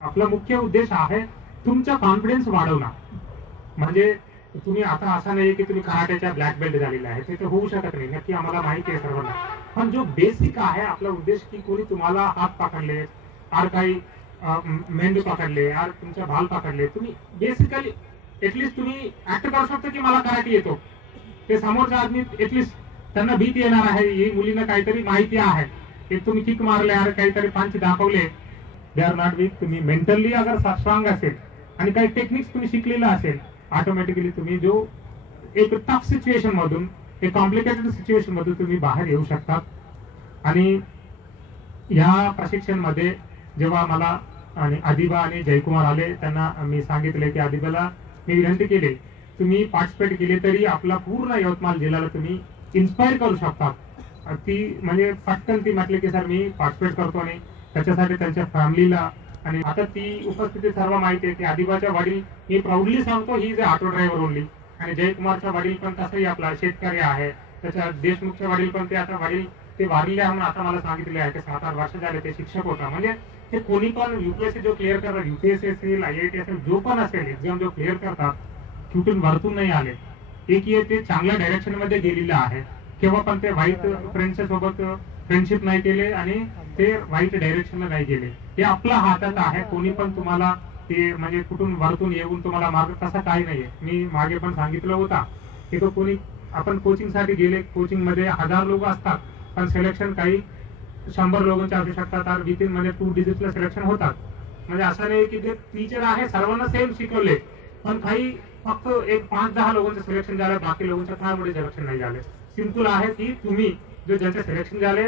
आपला मुख्य उद्देश आहे तुमचा कॉन्फिडन्स वाढवणं. म्हणजे तुम्ही आता असा नाही की तुम्ही कराट्याच्या ब्लॅक बेल्ट झालेला आहे ते तर होऊ शकत नाही नक्की आम्हाला माहिती आहे सर्वांना. पण जो बेसिक आहे आपला उद्देश की कोणी तुम्हाला हात पकडले आर काही मेंदू पकडले आर तुमच्या भाल पकडले तुम्ही बेसिकली एटलिस्ट तुम्ही ऍक्ट करू शकता की मला कराटे येतो. ते समोरच्या आदमी एटलिस्ट त्यांना भीती येणार आहे ही मुलींना काहीतरी माहिती आहे. की तुम्ही किक मारले यार काहीतरी पांच दाखवले दे आर नॉट वीक तुम्ही मेंटली अगर स्ट्रॉंग असेल आणि काही टेक्निक्स तुम्ही शिकलेलं असेल ऑटोमॅटिकली तुम्ही जो एक टफ सिच्युएशन मधून एक कॉम्प्लिकेटेड सिच्युएशन मधून तुम्ही बाहेर येऊ शकता आणि या प्रशिक्षणमध्ये जेव्हा मला आणि आदिबा आणि जयकुमार आले त्यांना मी सांगितले की आदिबाला मी विनंती केली तुम्ही पार्टिसिपेट केले तरी आपला पूर्ण यवतमाळ जिल्ह्याला तुम्ही इन्स्पायर करू शकता. ती म्हणजे पटकन ती म्हटले की सर मी पार्टिसिपेट करतो आणि त्याच्यासाठी त्यांच्या फॅमिलीला आणि आता ती उपस्थिती सर्व माहिती आहे की आदिबाच्या वडील मी प्राऊडली सांगतो ही जे ऑटो ड्रायव्हर ओनली आणि जयकुमारच्या वडील पण तसंही आपला शेतकरी आहे. त्याच्या देशमुखचे वडील पण ते आता वडील ते वारलेले म्हणून आता मला सांगितले आहे. की सात आठ वर्ष झाले ते शिक्षक होता. म्हणजे ते कोणी पण युपीएससी जो क्लिअर करतात युपीएससी असेल आय आय टी असेल जो पण असेल एक्झाम जो क्लिअर करतात कुठून भरतून नाही आले. एक ते चांगल्या डायरेक्शनमध्ये गेलेलं आहे. केव्हा पण ते वाईट फ्रेंडच्या सोबत फ्रेंडशिप नाही केले आणि ते वाईट डायरेक्शनला नाही गेले. हे आपल्या हातात आहे कोणी पण तुम्हाला ते म्हणजे कुठून वरतून येऊन तुम्हाला मार्ग तसा काही नाहीये. मी मागे पण सांगितलं होता की तो कोणी आपण कोचिंगसाठी गेले कोचिंगमध्ये हजार लोक असतात पण सिलेक्शन काही शंभर लोकांच्या असू शकतात विथिन म्हणजे टू डिजिटला सिलेक्शन होतात. म्हणजे असं नाही की जे टीचर आहे सर्वांना सेम शिकवले पण काही फक्त एक पाच दहा लोकांचं सिलेक्शन झालं बाकी लोकांचं फार मोठे सिलेक्शन नाही झाले. सिंपल आहे की तुम्ही जो ज्यांचे सिलेक्शन झाले